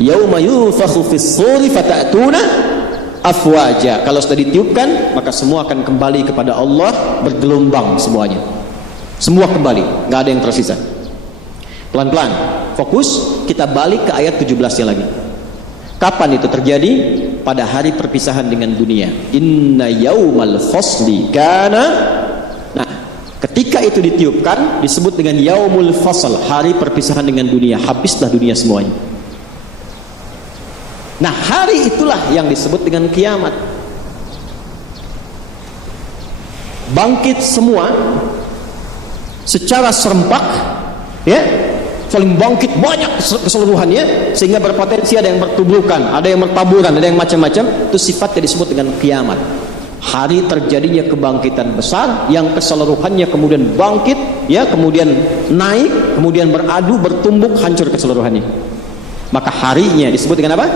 Yauma yunfakhu fis-suri fatatuna afwaja. Kalau sudah ditiupkan, maka semua akan kembali kepada Allah bergelombang semuanya. Semua kembali, nggak ada yang tersisa. Pelan-pelan, fokus, kita balik ke ayat 17-nya lagi. Kapan itu terjadi? Pada hari perpisahan dengan dunia. Inna yaumal fasli kana. Nah, ketika itu ditiupkan disebut dengan yaumul fasl, hari perpisahan dengan dunia. Habislah dunia semuanya. Nah, hari itulah yang disebut dengan kiamat. Bangkit semua secara serempak, ya, saling bangkit banyak keseluruhannya, sehingga berpotensi ada yang bertubrukan, ada yang bertaburan, ada yang macam-macam. Itu sifatnya disebut dengan kiamat. Hari terjadinya kebangkitan besar yang keseluruhannya kemudian bangkit, ya, kemudian naik, kemudian beradu, bertumbuk, hancur keseluruhannya. Maka harinya disebut dengan apa?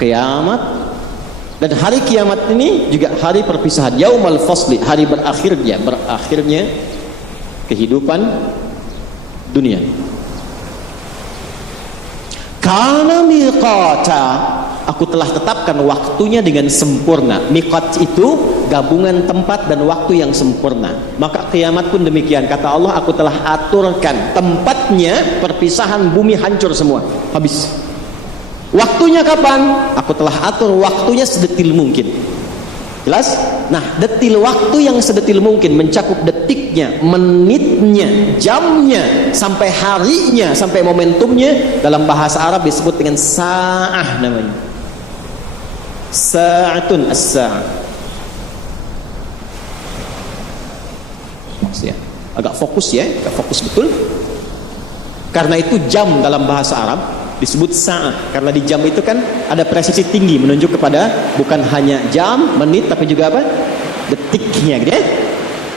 Kiamat. Dan hari kiamat ini juga hari perpisahan, yaumal fasli, hari berakhirnya kehidupan dunia. Karena miqata, aku telah tetapkan waktunya dengan sempurna. Miqat itu gabungan tempat dan waktu yang sempurna. Maka kiamat pun demikian. Kata Allah, aku telah aturkan tempatnya, perpisahan bumi hancur semua, habis. Waktunya kapan? Aku telah atur waktunya sedetil mungkin. Jelas? Nah, detil waktu yang sedetil mungkin mencakup detiknya, menitnya, jamnya, sampai harinya, sampai momentumnya. Dalam bahasa Arab disebut dengan sa'ah namanya. Sa'atun as-sa'ah. Ya, agak fokus ya, agak fokus betul. Karena itu jam dalam bahasa Arab disebut sa'ah, karena di jam itu kan ada presisi tinggi, menunjuk kepada bukan hanya jam, menit, tapi juga apa? Detiknya, gitu ya.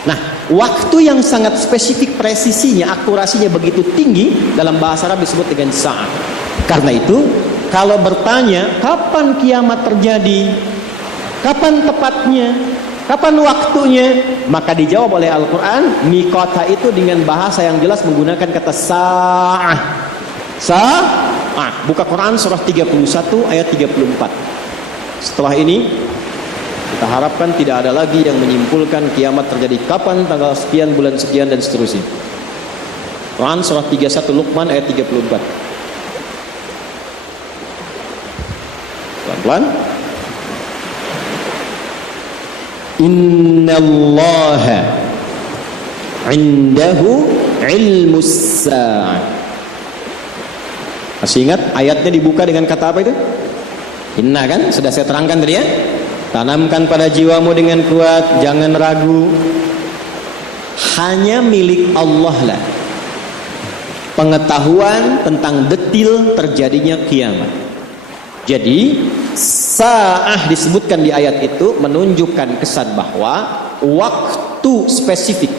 Nah, waktu yang sangat spesifik, presisinya, akurasinya begitu tinggi dalam bahasa Arab disebut dengan sa'ah. Karena itu, kalau bertanya kapan kiamat terjadi, kapan tepatnya, kapan waktunya, maka dijawab oleh Al-Quran. Miqata itu dengan bahasa yang jelas menggunakan kata sa'ah. Buka Quran surah 31 ayat 34. Setelah ini kita harapkan tidak ada lagi yang menyimpulkan kiamat terjadi kapan, tanggal sekian, bulan sekian, dan seterusnya. Quran surah 31 Luqman ayat 34. Pelan-pelan. Innallaha indahu ilmus sa'ah. Masih ingat ayatnya dibuka dengan kata apa itu? Inna, kan? Sudah saya terangkan tadi ya. Tanamkan pada jiwamu dengan kuat, jangan ragu. Hanya milik Allah lah pengetahuan tentang detil terjadinya kiamat. Jadi sa'ah disebutkan di ayat itu menunjukkan kesan bahwa waktu spesifik,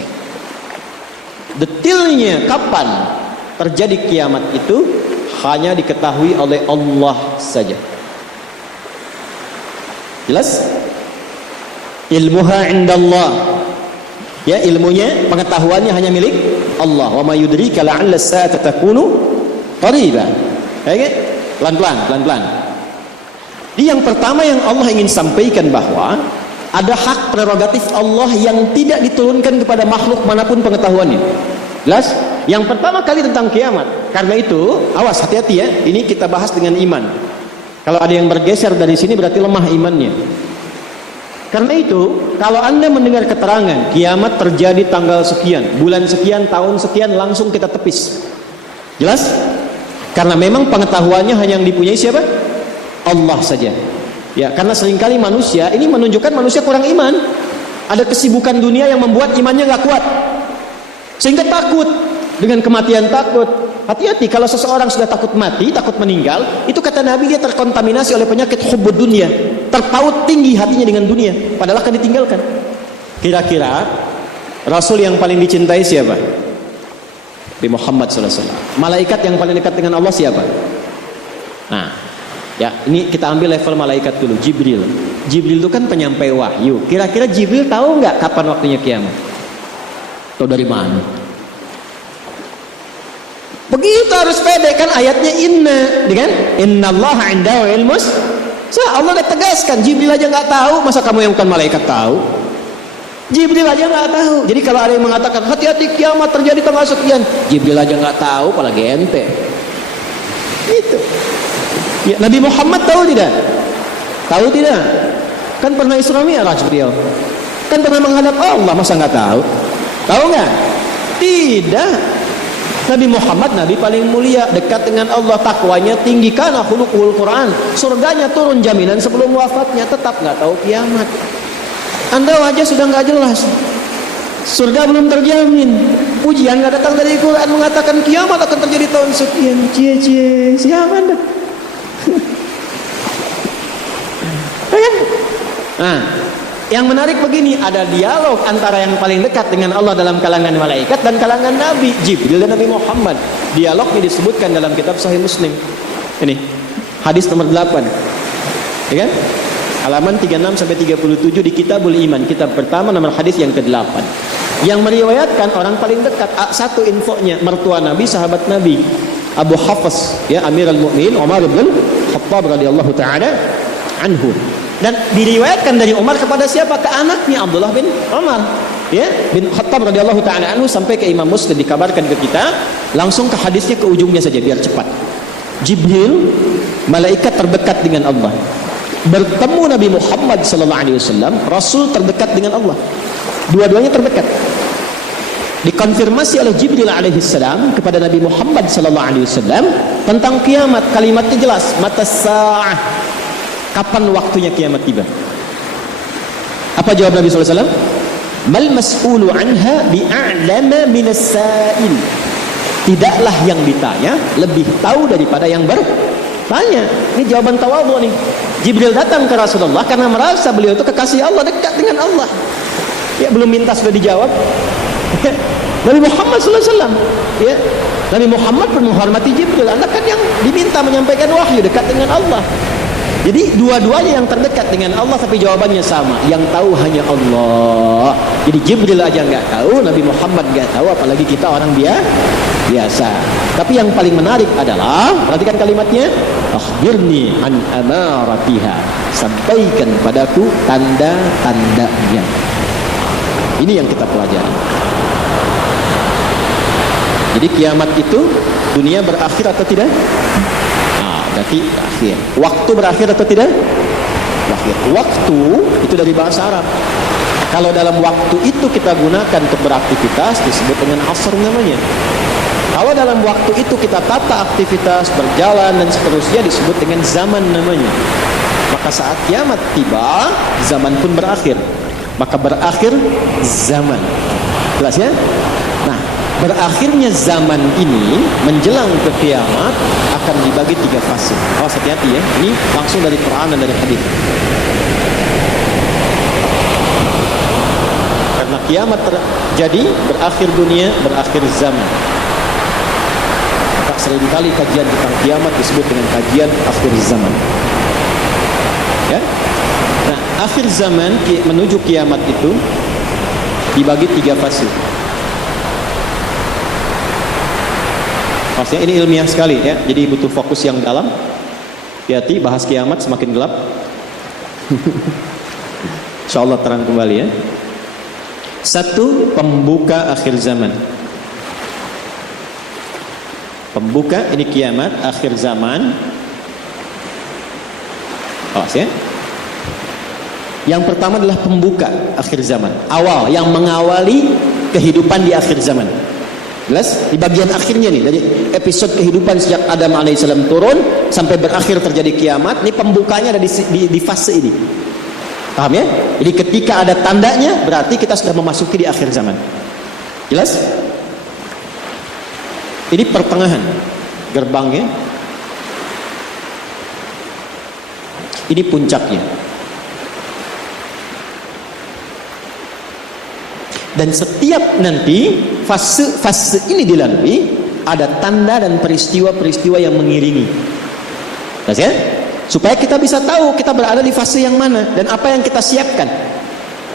detilnya kapan terjadi kiamat itu hanya diketahui oleh Allah saja. Jelas? Ilmuha indallah. Ya, ilmunya, pengetahuannya hanya milik Allah. Wa ma yudrika la'alla as-sa'ata takunu qariba. Oke? Pelan-pelan, pelan-pelan. Jadi yang pertama yang Allah ingin sampaikan bahwa ada hak prerogatif Allah yang tidak diturunkan kepada makhluk manapun pengetahuannya. Jelas? Yang pertama kali tentang kiamat. Karena itu, awas, hati-hati ya. Ini kita bahas dengan iman. Kalau ada yang bergeser dari sini berarti lemah imannya. Karena itu, kalau Anda mendengar keterangan kiamat terjadi tanggal sekian, bulan sekian, tahun sekian, langsung kita tepis. Jelas? Karena memang pengetahuannya hanya yang dipunyai siapa? Allah saja. Ya, karena seringkali manusia ini menunjukkan manusia kurang iman. Ada kesibukan dunia yang membuat imannya nggak kuat, sehingga takut dengan kematian. Takut. Hati-hati, kalau seseorang sudah takut mati, takut meninggal, itu kata Nabi dia terkontaminasi oleh penyakit hubbud dunia, terpaut tinggi hatinya dengan dunia, padahal akan ditinggalkan. Kira-kira Rasul yang paling dicintai siapa? Nabi Muhammad SAW. Malaikat yang paling dekat dengan Allah siapa? Nah, ya, ini kita ambil level malaikat dulu. Jibril. Jibril itu kan penyampai wahyu. Kira-kira Jibril tahu nggak kapan waktunya kiamat? Tahu dari mana? Kita harus pede, kan ayatnya inna, kan? Innallaha 'indahu ilmus. Allah udah tegaskan, Jibril aja nggak tahu, masa kamu yang bukan malaikat tahu? Jibril aja nggak tahu. Jadi kalau ada yang mengatakan hati-hati kiamat terjadi tanggal sekian, Jibril aja nggak tahu, apalagi ente. Gitu. Ya, Nabi Muhammad tahu tidak? Tahu tidak? Kan pernah Isra Mi'raj beliau. Kan pernah menghadap Allah, masa nggak tahu? Tahu nggak? Tidak. Nabi Muhammad Nabi paling mulia, dekat dengan Allah, takwanya tinggi, karena khuluqul Quran. Surganya turun jaminan sebelum wafatnya, tetap nggak tahu kiamat. Anda aja sudah nggak jelas. Surga belum terjamin. Pujian nggak datang dari Quran mengatakan kiamat akan terjadi tahun sekian. Cie, siapa Anda? Nah, yang menarik begini, ada dialog antara yang paling dekat dengan Allah dalam kalangan malaikat dan kalangan Nabi Jibril dan Nabi Muhammad. Dialog ini disebutkan dalam kitab Sahih Muslim. Ini hadis nomor 8, ya kan? Halaman 36 sampai 37 di Kitabul Iman, kitab pertama, nomor hadis yang ke-8. Yang meriwayatkan orang paling dekat, satu infonya, mertua Nabi, sahabat Nabi, Abu Hafs, ya, Amirul Mukminin Umar bin Khattab radhiyallahu taala anhu. Dan diriwayatkan dari Umar kepada siapa? Ke anaknya Abdullah bin Umar, ya, bin Khattab radhiyallahu taala anhu, sampai ke Imam Muslim dikabarkan ke kita. Langsung ke hadisnya, ke ujungnya saja biar cepat. Jibril, malaikat terdekat dengan Allah, bertemu Nabi Muhammad sallallahu alaihi wasallam, rasul terdekat dengan Allah. Dua-duanya terdekat. Dikonfirmasi oleh Jibril alaihi salam kepada Nabi Muhammad sallallahu alaihi wasallam tentang kiamat. Kalimatnya jelas, matas sa'ah. Kapan waktunya kiamat tiba? Apa jawab Nabi sallallahu alaihi wasallam? Mal mas'ulu anha bi'a'lama minas sa'il. Tidaklah yang ditanya lebih tahu daripada yang bertanya. Ini jawaban tawadhu nih. Jibril datang ke Rasulullah karena merasa beliau itu kekasih Allah, dekat dengan Allah. Ya, belum minta sudah dijawab. Nabi Muhammad sallallahu alaihi wasallam, ya, Nabi Muhammad pun menghormati Jibril. Anda kan yang diminta menyampaikan wahyu, dekat dengan Allah. Jadi dua-duanya yang terdekat dengan Allah, tapi jawabannya sama. Yang tahu hanya Allah. Jadi Jibril aja nggak tahu, Nabi Muhammad nggak tahu, apalagi kita orang biasa. Tapi yang paling menarik adalah, perhatikan kalimatnya, akhbirni an amaratiha. Sampaikan padaku tanda-tandanya. Ini yang kita pelajari. Jadi kiamat itu dunia berakhir atau tidak? Berarti berakhir. Waktu berakhir atau tidak? Berakhir. Waktu itu dari bahasa Arab. Kalau dalam waktu itu kita gunakan untuk beraktivitas, disebut dengan asr namanya. Kalau dalam waktu itu kita tata aktivitas, berjalan dan seterusnya, disebut dengan zaman namanya. Maka saat kiamat tiba, zaman pun berakhir. Maka berakhir zaman. Jelas ya? Nah, berakhirnya zaman ini menjelang ke kiamat akan dibagi 3 fase. Awas, hati-hati ya. Ini langsung dari Quran dan dari hadis. Karena kiamat terjadi, berakhir dunia, berakhir zaman. Maka seringkali kajian tentang kiamat disebut dengan kajian akhir zaman. Ya? Nah, akhir zaman menuju kiamat itu dibagi 3 fase. Maksudnya ini ilmiah sekali ya, jadi butuh fokus yang dalam. Hati-hati, bahas kiamat semakin gelap. Insyaallah terang kembali ya. 1, pembuka akhir zaman. Pembuka ini kiamat, akhir zaman. Awas ya. Yang pertama adalah pembuka akhir zaman, awal yang mengawali kehidupan di akhir zaman. Jelas? Di bagian akhirnya nih, dari episode kehidupan sejak Adam alaihissalam turun sampai berakhir terjadi kiamat, ini pembukanya ada di fase ini. Paham ya? Jadi ketika ada tandanya, berarti kita sudah memasuki di akhir zaman. Jelas? Ini pertengahan gerbangnya. Ini puncaknya. Dan setiap nanti fase ini dilalui, ada tanda dan peristiwa-peristiwa yang mengiringi. Jelas ya? Supaya kita bisa tahu kita berada di fase yang mana dan apa yang kita siapkan.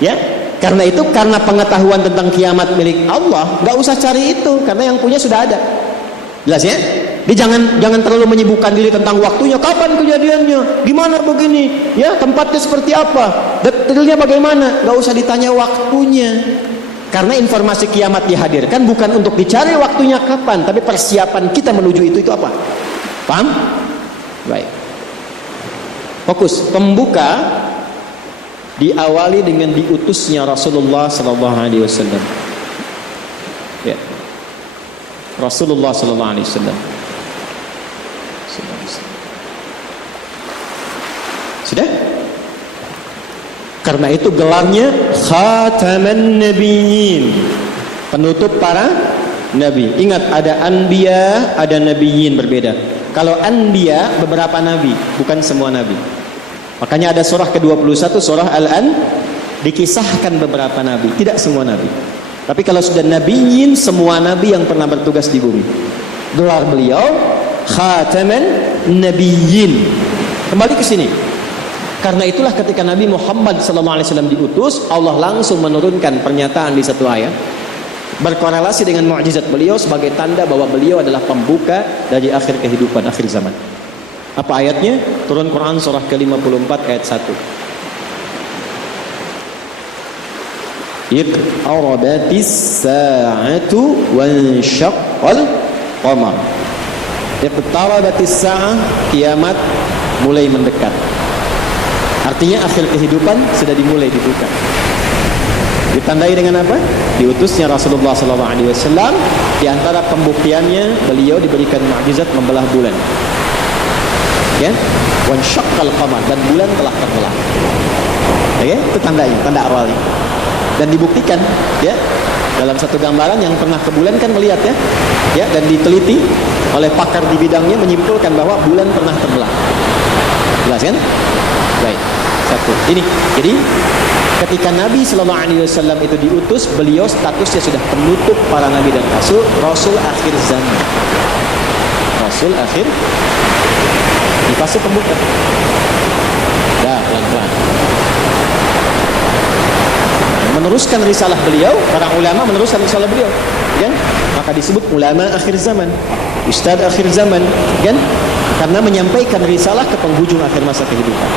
Ya, karena itu, karena pengetahuan tentang kiamat milik Allah, nggak usah cari itu, karena yang punya sudah ada. Jelas ya? Dia jangan terlalu menyibukkan diri tentang waktunya, kapan kejadiannya, gimana begini, ya tempatnya seperti apa, detailnya bagaimana, nggak usah ditanya waktunya. Karena informasi kiamat dihadirkan bukan untuk dicari waktunya kapan, tapi persiapan kita menuju itu apa? Paham? Baik. Fokus. Pembuka diawali dengan diutusnya Rasulullah sallallahu alaihi wasallam. Ya. Rasulullah sallallahu alaihi wasallam. Sudah? Karena itu gelarnya Khataman Nabiyyin, penutup para nabi. Ingat, ada anbiya, ada nabiyyin, berbeda. Kalau anbiya beberapa nabi, bukan semua nabi. Makanya ada surah ke-21, surah Al-An, dikisahkan beberapa nabi, tidak semua nabi. Tapi kalau sudah nabiyyin, semua nabi yang pernah bertugas di bumi. Gelar beliau Khataman Nabiyyin. Kembali ke sini. Karena itulah ketika Nabi Muhammad SAW diutus, Allah langsung menurunkan pernyataan di satu ayat berkorelasi dengan mukjizat beliau sebagai tanda bahwa beliau adalah pembuka dari akhir kehidupan, akhir zaman. Apa ayatnya? Turun Quran surah ke-54 ayat 1. Iqtarabatis sa'atu wansyaqqal qamar. Iqtarabatis sa'ah, kiamat mulai mendekat. Artinya akhir kehidupan sudah dimulai dibuka. Ditandai dengan apa? Diutusnya Rasulullah SAW. Di antara pembuktiannya, beliau diberikan mukjizat membelah bulan. Ya, wansyaqqal qamar, dan bulan telah terbelah. Oke, itu tandanya, tanda awalnya. Dan dibuktikan, ya, dalam satu gambaran yang pernah ke bulan kan melihat ya, dan diteliti oleh pakar di bidangnya menyimpulkan bahwa bulan pernah terbelah. Jelas kan? Baik. Satu. Ini. Jadi ketika Nabi Sallallahu Alaihi Wasallam itu diutus, beliau statusnya sudah penutup para nabi dan rasul, rasul akhir zaman. Rasul akhir di fase pembuka. Dah pelan-pelan. Meneruskan risalah beliau, para ulama meneruskan risalah beliau, kan? Maka disebut ulama akhir zaman, ustadz akhir zaman, kan? Karena menyampaikan risalah ke penghujung akhir masa kehidupan.